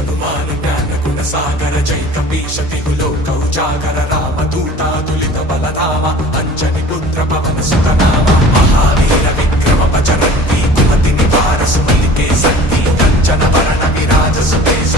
హనుమాన్ జ్ఞాన గుణ సాగర జై కపీశ తిగులోక ఉజాగర రామదూతాతులిత బలధామ అంజని పుత్ర పవన సుతనామ మహావీర విక్రమ బజరంగి కుమతి నివార సుమలికే సంగీ కంచన వరణ విరాజ సుబేశ